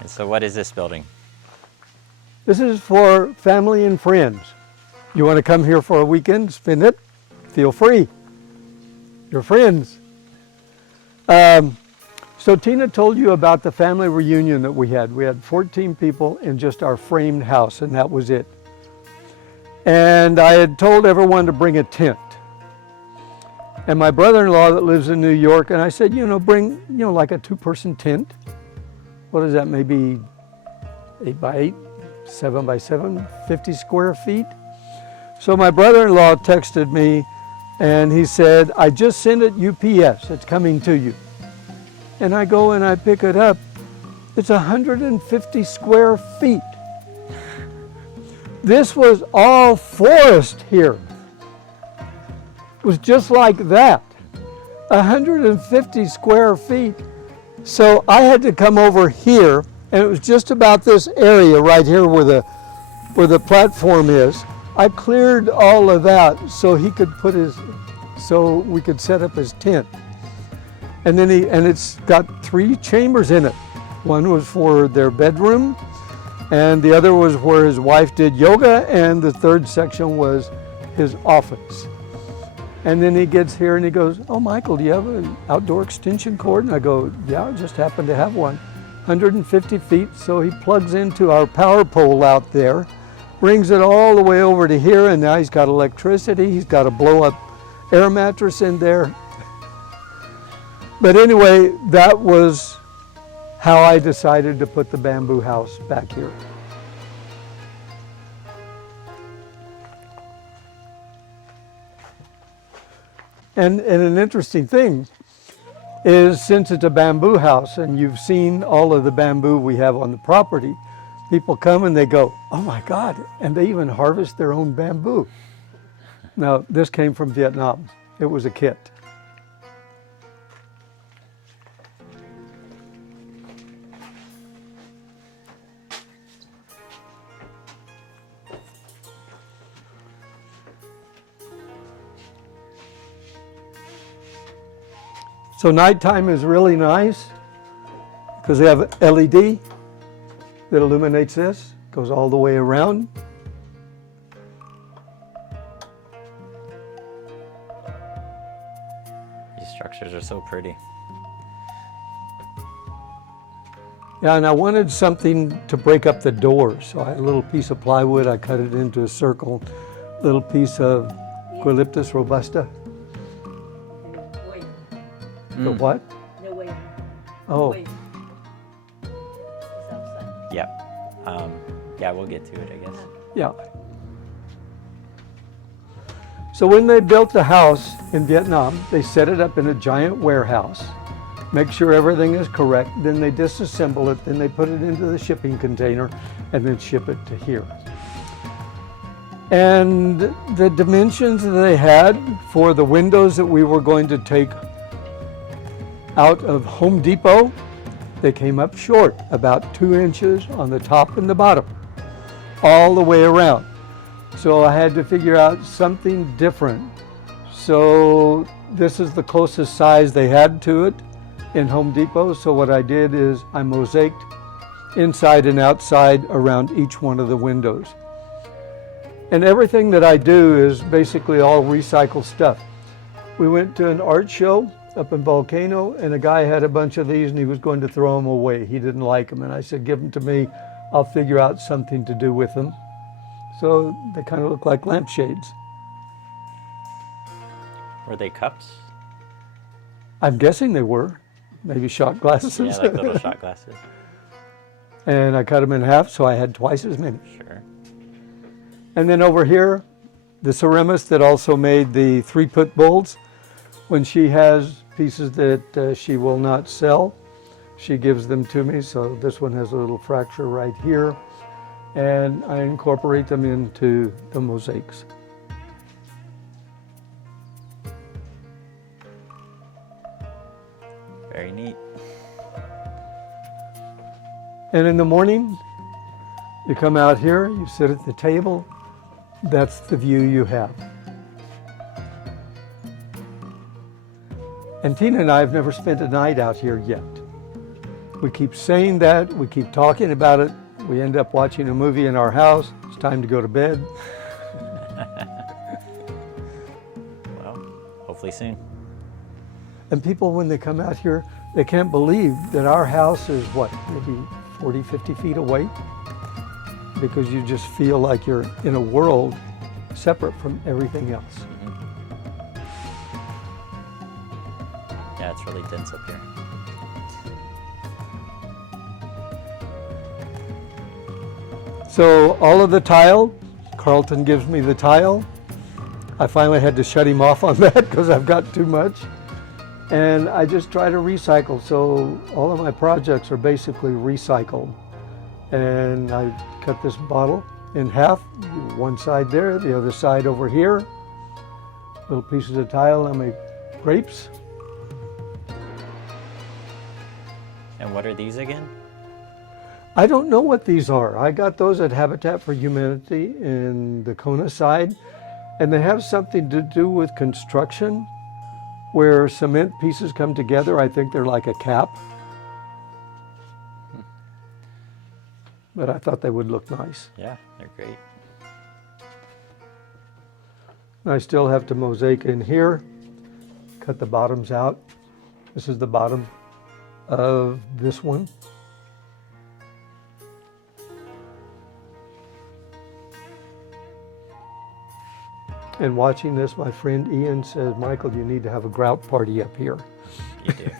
And so what is this building? This is for family and friends. You want to come here for a weekend, spend it? Feel free. Your friends. So Tina told you about the family reunion that we had. We had 14 people in just our framed house, and that was it. And I had told everyone to bring a tent. And my brother-in-law that lives in New York, and I said, bring, like a 2-person tent. What is that, maybe 8 by 8, 7 by 7, 50 square feet? So my brother-in-law texted me and he said, I just sent it UPS, it's coming to you. And I go and I pick it up. It's 150 square feet. This was all forest here. It was just like that, 150 square feet. So I had to come over here, and it was just about this area right here where the platform is. I cleared all of that so he could so we could set up his tent. And then it's got 3 chambers in it. One was for their bedroom, and the other was where his wife did yoga, and the 3rd section was his office. And then he gets here and he goes, oh, Michael, do you have an outdoor extension cord? And I go, yeah, I just happen to have one. 150 feet, so he plugs into our power pole out there, brings it all the way over to here, and now he's got electricity. He's got a blow-up air mattress in there. But anyway, that was how I decided to put the bamboo house back here. And an interesting thing is, since it's a bamboo house and you've seen all of the bamboo we have on the property, people come and they go, oh my God, and they even harvest their own bamboo. Now, this came from Vietnam. It was a kit. So nighttime is really nice because they have LED that illuminates this, goes all the way around. These structures are so pretty. Yeah, and I wanted something to break up the doors. So I had a little piece of plywood, I cut it into a circle, little piece of Eucalyptus robusta. The what? The way. Oh. It's outside. Yeah. Yeah, we'll get to it, I guess. Yeah. So when they built the house in Vietnam, they set it up in a giant warehouse, make sure everything is correct, then they disassemble it, then they put it into the shipping container, and then ship it to here. And the dimensions that they had for the windows that we were going to take out of Home Depot, they came up short, about 2 inches on the top and the bottom, all the way around. So I had to figure out something different. So this is the closest size they had to it in Home Depot. So what I did is I mosaiced inside and outside around each one of the windows. And everything that I do is basically all recycled stuff. We went to an art show up in Volcano, and a guy had a bunch of these and he was going to throw them away. He didn't like them, and I said, give them to me. I'll figure out something to do with them. So they kind of look like lampshades. Were they cups? I'm guessing they were. Maybe shot glasses. Yeah, like little shot glasses. And I cut them in half, so I had twice as many. Sure. And then over here, the ceramist that also made the 3-foot bowls, when she has pieces that she will not sell, she gives them to me. So this one has a little fracture right here, and I incorporate them into the mosaics. Very neat. And in the morning, you come out here, you sit at the table, that's the view you have. And Tina and I have never spent a night out here yet. We keep saying that, we keep talking about it. We end up watching a movie in our house. It's time to go to bed. Well, hopefully soon. And people, when they come out here, they can't believe that our house is what, maybe 40, 50 feet away? Because you just feel like you're in a world separate from everything else. Yeah, it's really dense up here. So all of the tile, Carlton gives me the tile. I finally had to shut him off on that because I've got too much. And I just try to recycle. So all of my projects are basically recycled. And I cut this bottle in half, one side there, the other side over here. Little pieces of tile on my grapes. And what are these again? I don't know what these are. I got those at Habitat for Humanity in the Kona side, and they have something to do with construction where cement pieces come together. I think they're like a cap. But I thought they would look nice. Yeah, they're great. I still have to mosaic in here, cut the bottoms out. This is the bottom of this one. And watching this, my friend Ian says, Michael, you need to have a grout party up here. You do.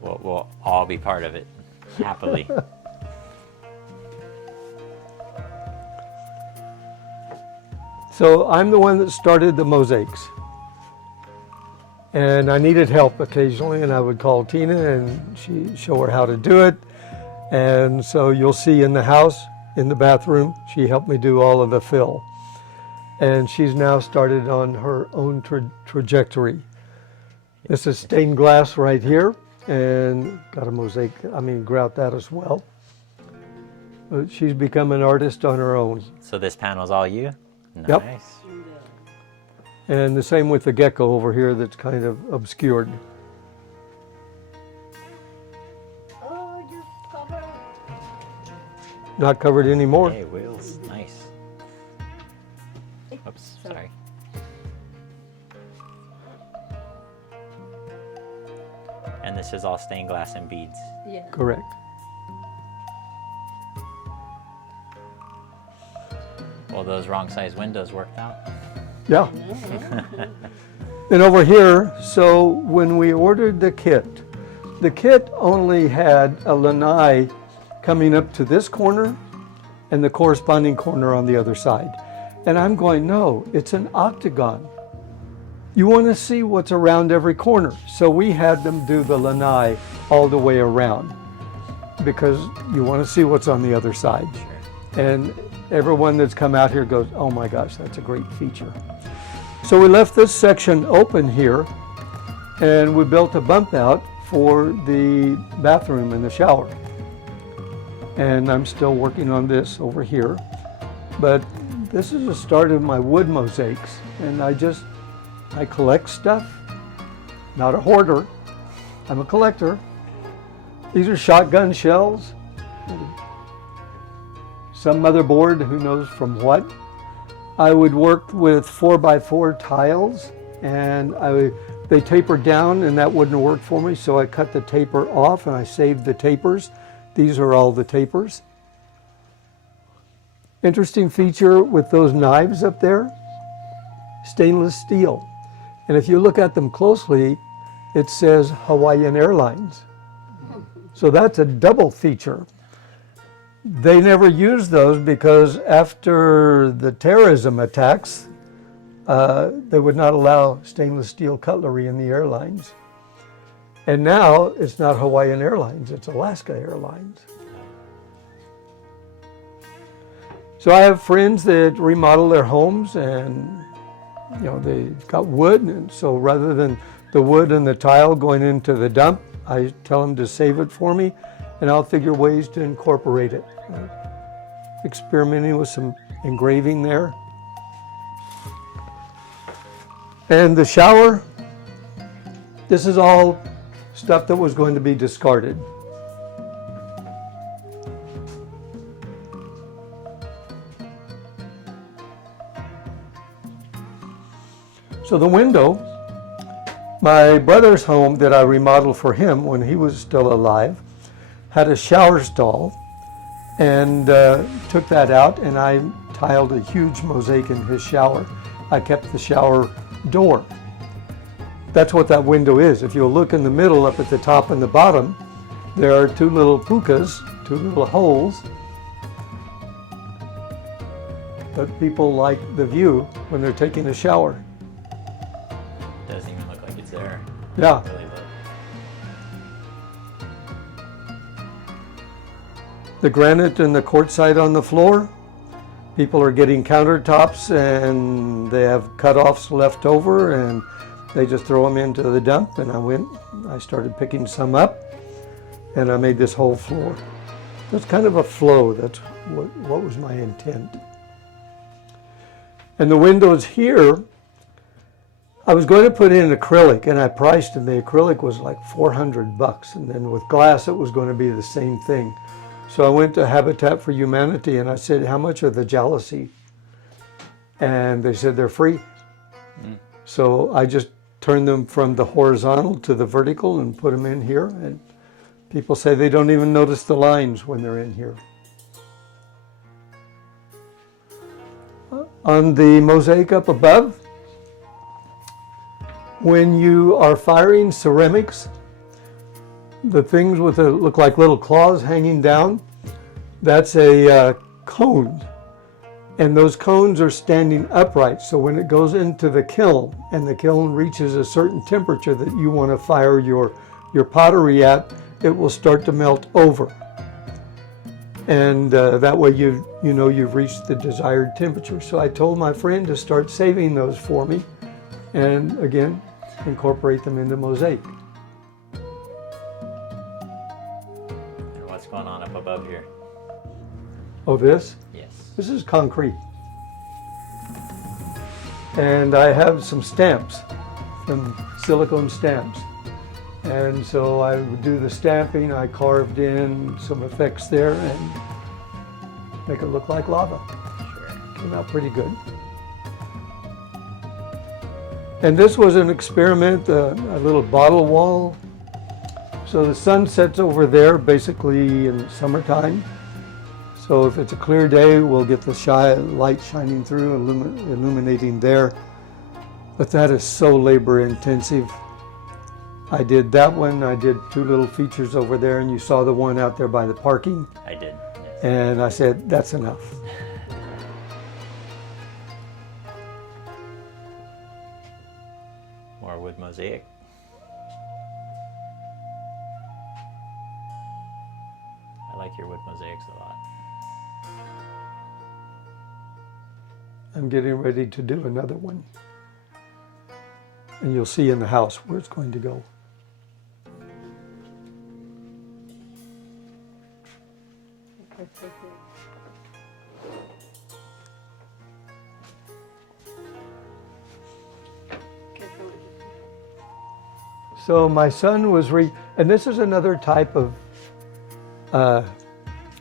We'll all be part of it, happily. So I'm the one that started the mosaics. And I needed help occasionally, and I would call Tina and she'd show her how to do it. And so you'll see in the house, in the bathroom, she helped me do all of the fill. And she's now started on her own trajectory. This is stained glass right here, and got a mosaic, grout that as well. But she's become an artist on her own. So this panel's all you? Yep. Nice. And the same with the gecko over here that's kind of obscured. Oh, you're covered. Not covered anymore. Hey, wheels. Nice. Oops, sorry. And this is all stained glass and beads. Yeah. Correct. Well, those wrong size windows worked out. Yeah. And over here, so when we ordered the kit only had a lanai coming up to this corner and the corresponding corner on the other side. And I'm going, no, it's an octagon. You want to see what's around every corner. So we had them do the lanai all the way around because you want to see what's on the other side. Sure. And everyone that's come out here goes, oh my gosh, that's a great feature. So we left this section open here and we built a bump out for the bathroom and the shower. And I'm still working on this over here. But this is the start of my wood mosaics, and I collect stuff. Not a hoarder, I'm a collector. These are shotgun shells. Some motherboard, who knows from what. I would work with 4x4 tiles, and they tapered down, and that wouldn't work for me, so I cut the taper off and I saved the tapers. These are all the tapers. Interesting feature with those knives up there, stainless steel. And if you look at them closely, it says Hawaiian Airlines. So that's a double feature. They never used those because after the terrorism attacks, they would not allow stainless steel cutlery in the airlines. And now it's not Hawaiian Airlines, it's Alaska Airlines. So I have friends that remodel their homes and they've got wood, and so rather than the wood and the tile going into the dump, I tell them to save it for me and I'll figure ways to incorporate it. Experimenting with some engraving there. And the shower, this is all stuff that was going to be discarded. So the window, my brother's home that I remodeled for him when he was still alive, had a shower stall, and took that out, and I tiled a huge mosaic in his shower. I kept the shower door. That's what that window is. If you'll look in the middle, up at the top and the bottom, there are two little pukas, two little holes. But people like the view when they're taking a shower. Doesn't even look like it's there. Yeah. Really low. The granite and the quartzite on the floor, people are getting countertops and they have cutoffs left over and they just throw them into the dump, and I started picking some up and I made this whole floor. It's kind of a flow. That's what was my intent. And the windows here, I was going to put in acrylic, and I priced them. The acrylic was like $400, and then with glass it was going to be the same thing. So I went to Habitat for Humanity and I said, how much are the jalousie? And they said they're free. So I just turned them from the horizontal to the vertical and put them in here. And people say they don't even notice the lines when they're in here. On the mosaic up above, when you are firing ceramics, the things with the look like little claws hanging down, that's a cone. And those cones are standing upright. So when it goes into the kiln and the kiln reaches a certain temperature that you want to fire your pottery at, it will start to melt over. And that way you know you've reached the desired temperature. So I told my friend to start saving those for me and again, incorporate them into mosaic. And what's going on up above here? Oh, this? Yes. This is concrete. And I have some stamps, some silicone stamps. And so I would do the stamping, I carved in some effects there and make it look like lava. Sure. Came out pretty good. And this was an experiment, a little bottle wall. So the sun sets over there basically in summertime. So if it's a clear day, we'll get the light shining through, illuminating there. But that is so labor intensive. I did that one, I did two little features over there, and you saw the one out there by the parking. I did. Yes. And I said, that's enough. More wood mosaic. I like your wood mosaics a lot. I'm getting ready to do another one. And you'll see in the house where it's going to go. So my son was and this is another type of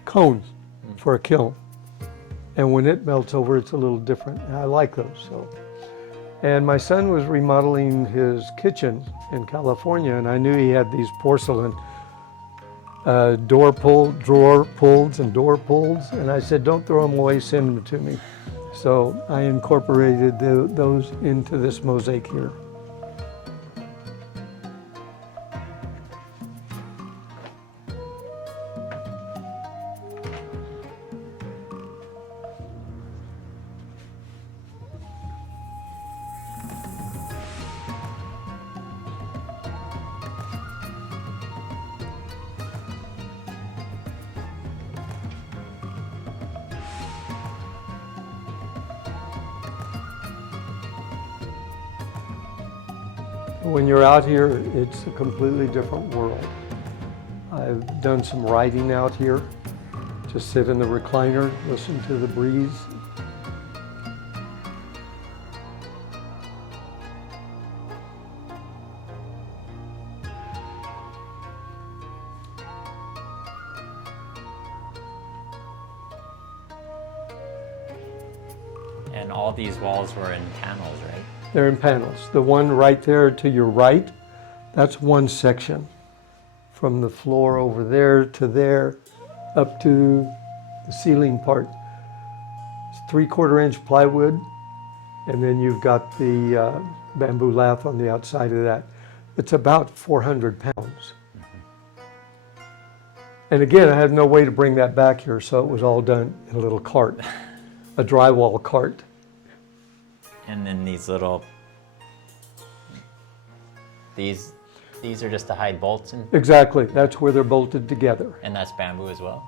cone for a kiln. And when it melts over, it's a little different. And I like those. So, and my son was remodeling his kitchen in California, and I knew he had these porcelain drawer pulls, and I said, don't throw them away, send them to me. So I incorporated those into this mosaic here. When you're out here, it's a completely different world. I've done some riding out here. Just sit in the recliner, listen to the breeze. And all these walls were in panels, right? They're in panels. The one right there to your right, that's one section. From the floor over there to there, up to the ceiling part. It's 3/4 inch plywood, and then you've got the bamboo lath on the outside of that. It's about 400 pounds. And again, I had no way to bring that back here, so it was all done in a little cart, a drywall cart. And then these little, these are just to hide bolts, Exactly, that's where they're bolted together. and that's bamboo as well?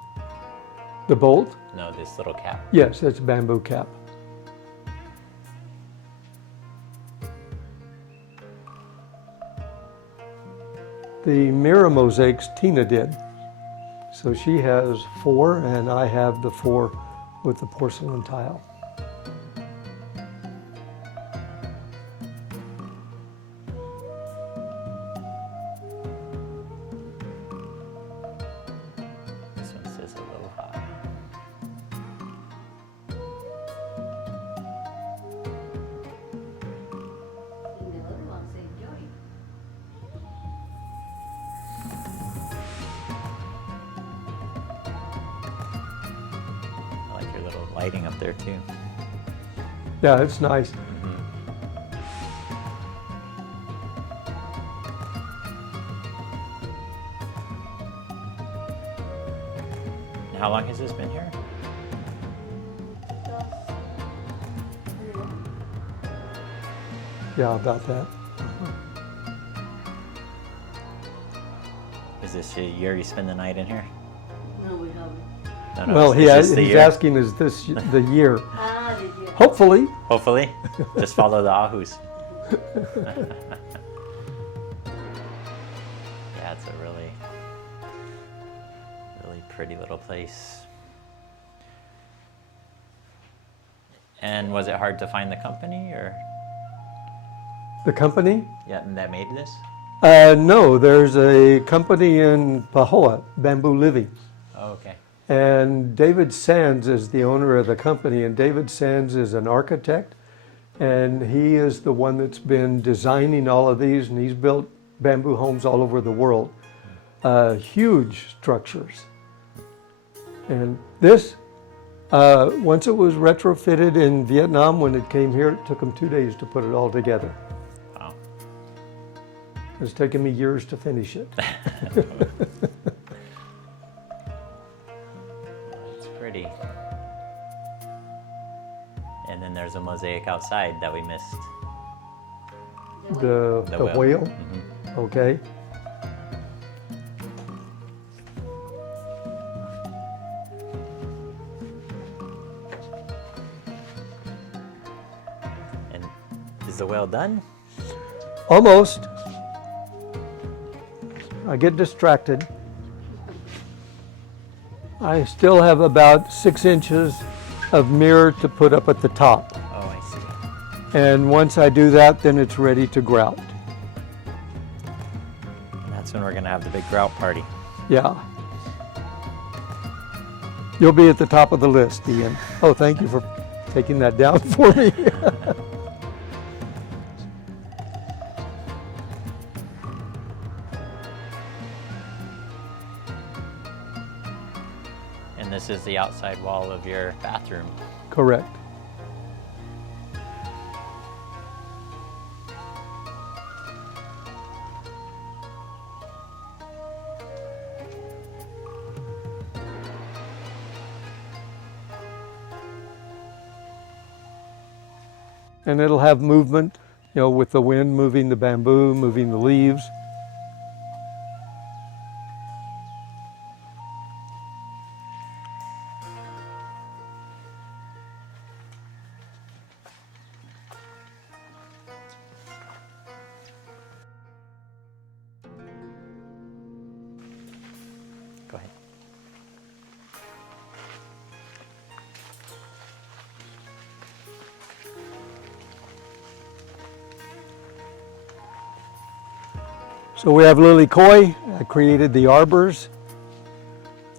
The bolt, No, this little cap. yes, that's a bamboo cap. The mirror mosaics Tina did. So she has 4, and I have the 4 with the porcelain tile. This one says aloha. And the other one said joy. I like your little lighting up there too. Yeah, it's nice. And how long has this been here? Yeah, about that. Is this a year you spend the night in here? No, we haven't. No, Well, is this the he's year? asking, is this the year? Ah, did you? Hopefully. Hopefully. Just follow the ahus. Yeah, it's a really, really pretty little place. And was it hard to find the company, or The company? yeah, that made this? No, there's a company in Pahoa, Bamboo Living. Oh, okay. And David Sands is the owner of the company, and David Sands is an architect, and he is the one that's been designing all of these, and he's built bamboo homes all over the world, huge structures. And this, once it was retrofitted in Vietnam, when it came here, it took them 2 days to put it all together. Wow. It's taken me years to finish it. It's pretty. And then there's a mosaic outside that we missed. The whale, Mhm. okay. And is the whale done? Almost. I get distracted. I still have about 6 inches of mirror to put up at the top. Oh, I see. And once I do that, then it's ready to grout. And that's when we're gonna have the big grout party. Yeah. You'll be at the top of the list, Ian. Oh, thank you for taking that down for me. And this is the outside wall of your bathroom. Correct. And it'll have movement, you know, with the wind moving the bamboo, moving the leaves. Go ahead. So we have lily koi. I created the arbors,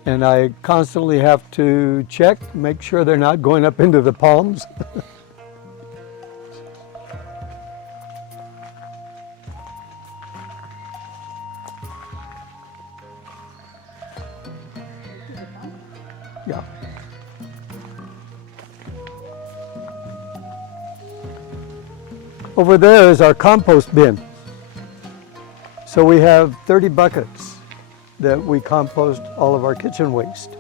and I constantly have to check, make sure they're not going up into the palms. Yeah. Over there is our compost bin. So we have 30 buckets that we compost all of our kitchen waste.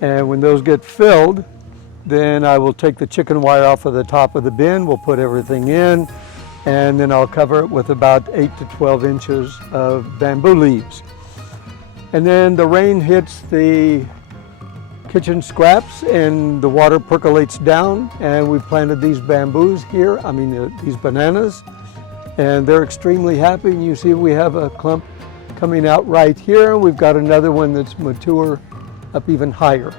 And when those get filled, then I will take the chicken wire off of the top of the bin, we'll put everything in, and then I'll cover it with about 8 to 12 inches of bamboo leaves. And then the rain hits the kitchen scraps and the water percolates down, and we've planted these bamboos here, these bananas, and they're extremely happy. And you see we have a clump coming out right here. We've got another one that's mature up even higher.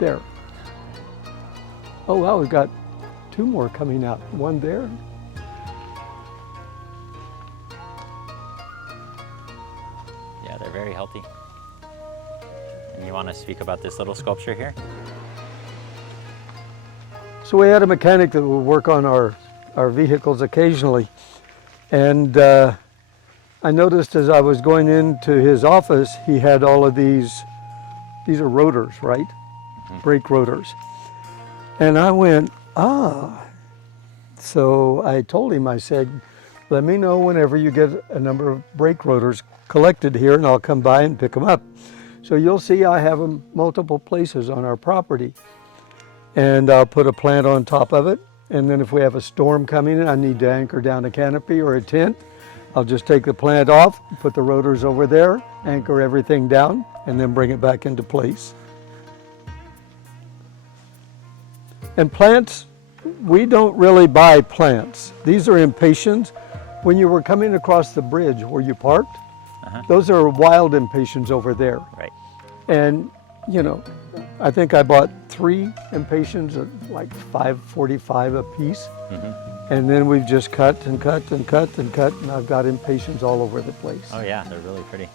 There. Oh wow, we've got 2 more coming out. One there. Yeah, they're very healthy. And you want to speak about this little sculpture here? So we had a mechanic that would work on our vehicles occasionally. And I noticed as I was going into his office, he had all of these are rotors, right? Brake rotors. And I went, So I told him, I said, let me know whenever you get a number of brake rotors collected here and I'll come by and pick them up. So you'll see I have them multiple places on our property. And I'll put a plant on top of it. And then if we have a storm coming in, I need to anchor down a canopy or a tent, I'll just take the plant off, put the rotors over there, anchor everything down, and then bring it back into place. And plants, we don't really buy plants. These are impatiens. When you were coming across the bridge where you parked, those are wild impatiens over there. Right. And, I think I bought 3 impatiens at like $5.45 a piece. And then we've just cut and cut and cut and cut, and I've got impatiens all over the place. Oh yeah, they're really pretty.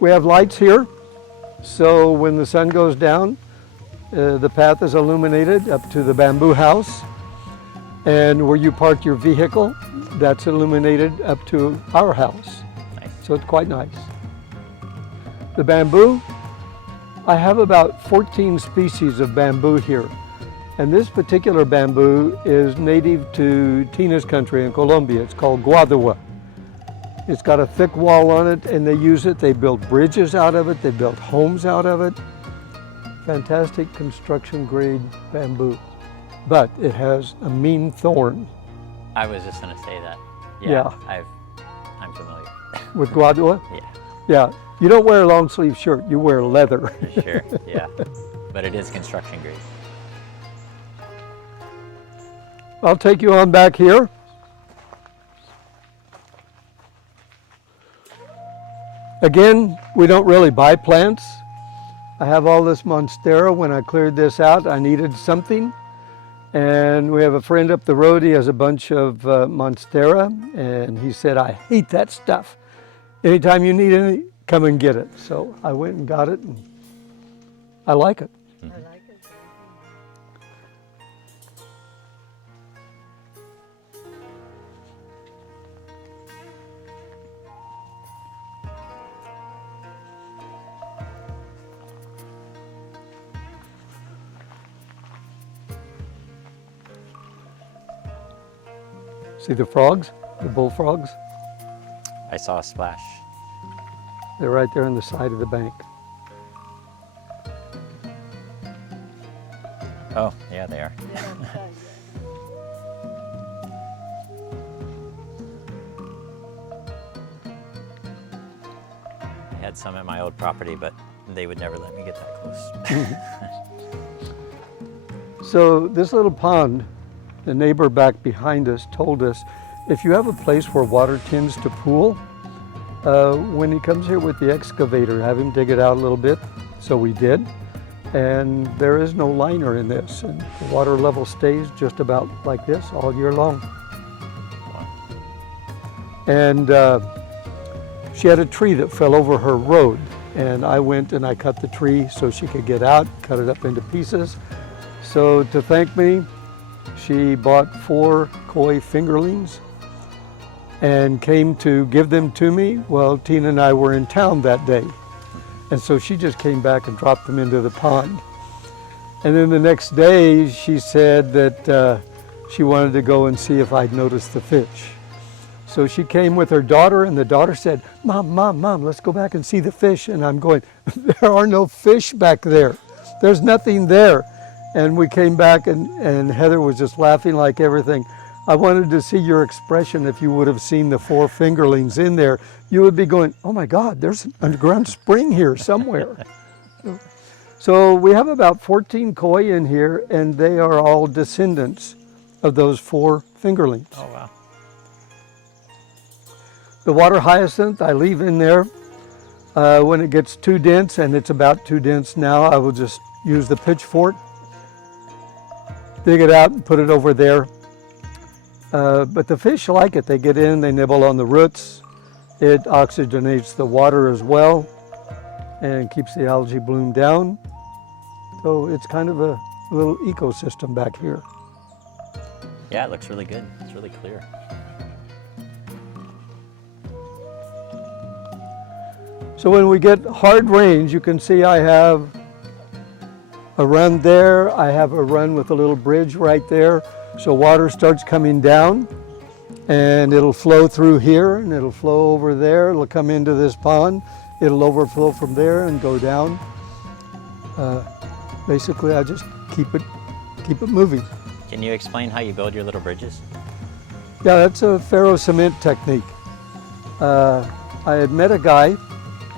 We have lights here, so when the sun goes down, the path is illuminated up to the bamboo house. And where you park your vehicle, that's illuminated up to our house. Nice. So it's quite nice. The bamboo, I have about 14 species of bamboo here. And this particular bamboo is native to Tina's country in Colombia. It's called guadua. It's got a thick wall on it and they use it. They build bridges out of it. They build homes out of it. Fantastic construction grade bamboo. But it has a mean thorn. I was just going to say that. Yeah. I'm familiar. With guadua? Yeah. Yeah. You don't wear a long sleeve shirt, you wear leather. Sure, yeah. But it is construction grade. I'll take you on back here. Again, we don't really buy plants. I have all this monstera. When I cleared this out, I needed something. And we have a friend up the road, he has a bunch of monstera, and he said, I hate that stuff. Anytime you need any, come and get it. So I went and got it, and I like it. I like it. See the frogs, the bullfrogs? I saw a splash. They're right there on the side of the bank. Oh, yeah, they are. I had some at my old property, but they would never let me get that close. So this little pond, the neighbor back behind us told us, if you have a place where water tends to pool, when he comes here with the excavator, have him dig it out a little bit. So we did. And there is no liner in this. And the water level stays just about like this all year long. Wow. And she had a tree that fell over her road. And I went and I cut the tree so she could get out, cut it up into pieces. So to thank me, she bought 4 koi fingerlings and came to give them to me. Well, Tina and I were in town that day. And so she just came back and dropped them into the pond. And then the next day she said that she wanted to go and see if I'd noticed the fish. So she came with her daughter, and the daughter said, Mom, let's go back and see the fish. And I'm going, there are no fish back there. There's nothing there. And we came back, and Heather was just laughing like everything. I wanted to see your expression if you would have seen the 4 fingerlings in there. You would be going, oh my God, there's an underground spring here somewhere. So we have about 14 koi in here, and they are all descendants of those 4 fingerlings. Oh, wow. The water hyacinth I leave in there. When it gets too dense, and it's about too dense now, I will just use the pitchfork, dig it out and put it over there. But the fish like it. They get in, they nibble on the roots. It oxygenates the water as well and keeps the algae bloom down. So it's kind of a little ecosystem back here. Yeah, it looks really good. It's really clear. So when we get hard rains, you can see I have a run there. I have a run with a little bridge right there. So water starts coming down, and it'll flow through here, and it'll flow over there. It'll come into this pond. It'll overflow from there and go down. Basically, I just keep it moving. Can you explain how you build your little bridges? Yeah, that's a ferro cement technique. I had met a guy,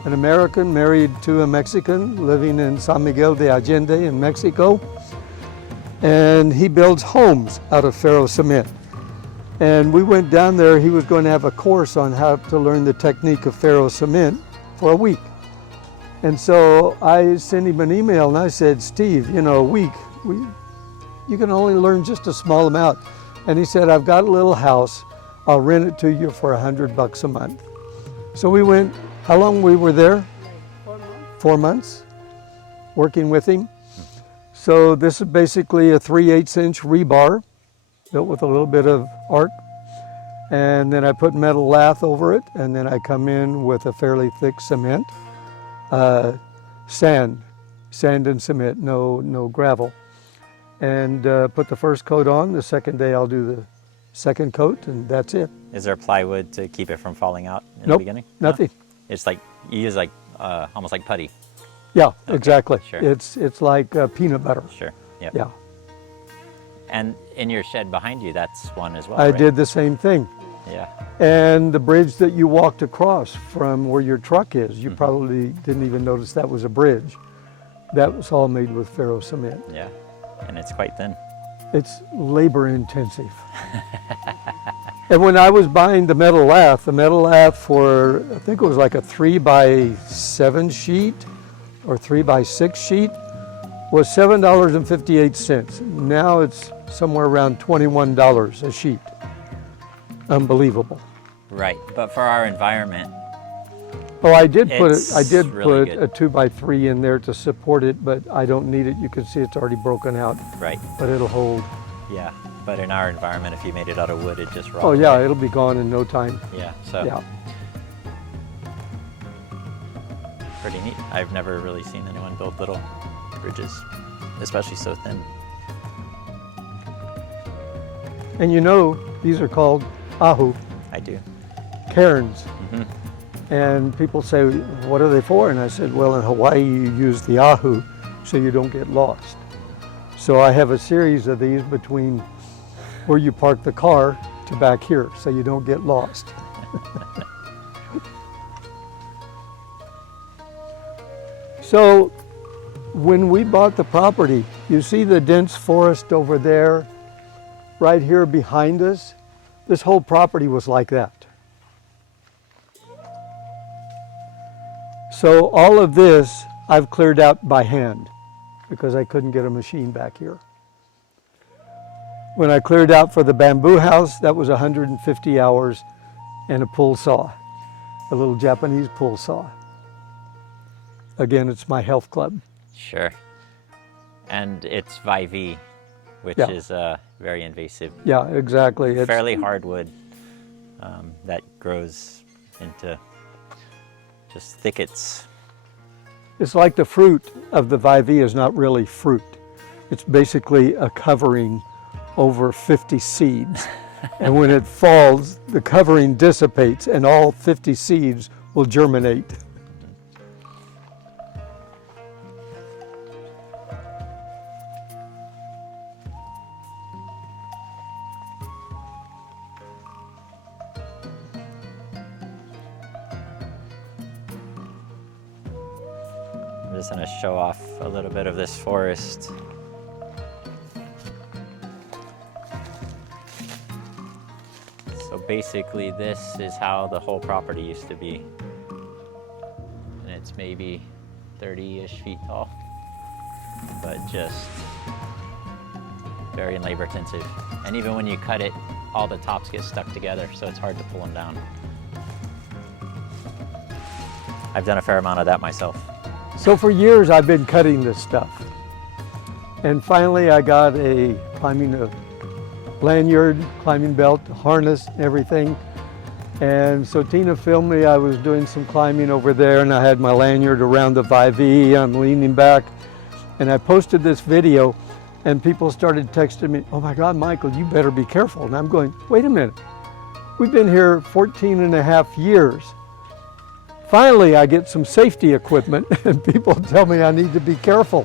an American married to a Mexican, living in San Miguel de Allende in Mexico. And he builds homes out of ferro cement. And we went down there. He was going to have a course on how to learn the technique of ferro cement for a week. And so I sent him an email and I said, Steve, a week, you can only learn just a small amount. And he said, I've got a little house. I'll rent it to you for $100 a month. So we went, how long we were there? Like 4 months. 4 months, working with him. So this is basically a 3/8" rebar built with a little bit of arc. And then I put metal lath over it, and then I come in with a fairly thick cement. Sand and cement, no gravel. And put the first coat on. The second day I'll do the second coat, and that's it. Is there plywood to keep it from falling out in the Nope, beginning? nothing. No? It's like, you use like, almost like putty. Yeah, Okay, exactly. sure. It's like peanut butter. Sure, yep. Yeah. And in your shed behind you, that's one as well, I right? did the same thing. Yeah. And the bridge that you walked across from where your truck is, you probably didn't even notice that was a bridge. That was all made with ferro cement. Yeah, and it's quite thin. It's labor intensive. And when I was buying the metal lath for, I think it was like a 3x7 sheet or 3x6 sheet, was $7.58. Now it's somewhere around $21 a sheet. Unbelievable. Right, but for our environment, Oh, I did put It's really a 2x3 in there to support it, but I don't need it. You can see it's already broken out, right, but it'll hold. yeah. But in our environment, if you made it out of wood, it just rots. Oh yeah, it'll be gone in no time. Yeah, so Yeah. pretty neat. I've never really seen anyone build little bridges, especially so thin. And these are called ahu, I do. cairns. Hmm. And people say, what are they for? And I said, well, in Hawaii, you use the ahu so you don't get lost. So I have a series of these between where you park the car to back here so you don't get lost. So when we bought the property, you see the dense forest over there, right here behind us? This whole property was like that. So all of this I've cleared out by hand because I couldn't get a machine back here. When I cleared out for the bamboo house, that was 150 hours and a pull saw, a little Japanese pull saw. Again, it's my health club. Sure. And it's Vive, which Yeah. is very invasive, Yeah, exactly. It's, fairly hardwood. that grows into just thickets. It's like the fruit of the vivea is not really fruit. It's basically a covering over 50 seeds. And when it falls, the covering dissipates and all 50 seeds will germinate. I'm just going to show off a little bit of this forest. So basically this is how the whole property used to be. And it's maybe 30-ish feet tall, but just very labor intensive. And even when you cut it, all the tops get stuck together, so it's hard to pull them down. I've done a fair amount of that myself. So for years I've been cutting this stuff. And finally I got a lanyard, climbing belt, harness, everything. And so Tina filmed me. I was doing some climbing over there and I had my lanyard around the vivea. I'm leaning back and I posted this video and people started texting me, "Oh my God, Michael, you better be careful." And I'm going, wait a minute. We've been here 14 and a half years. Finally, I get some safety equipment and people tell me I need to be careful.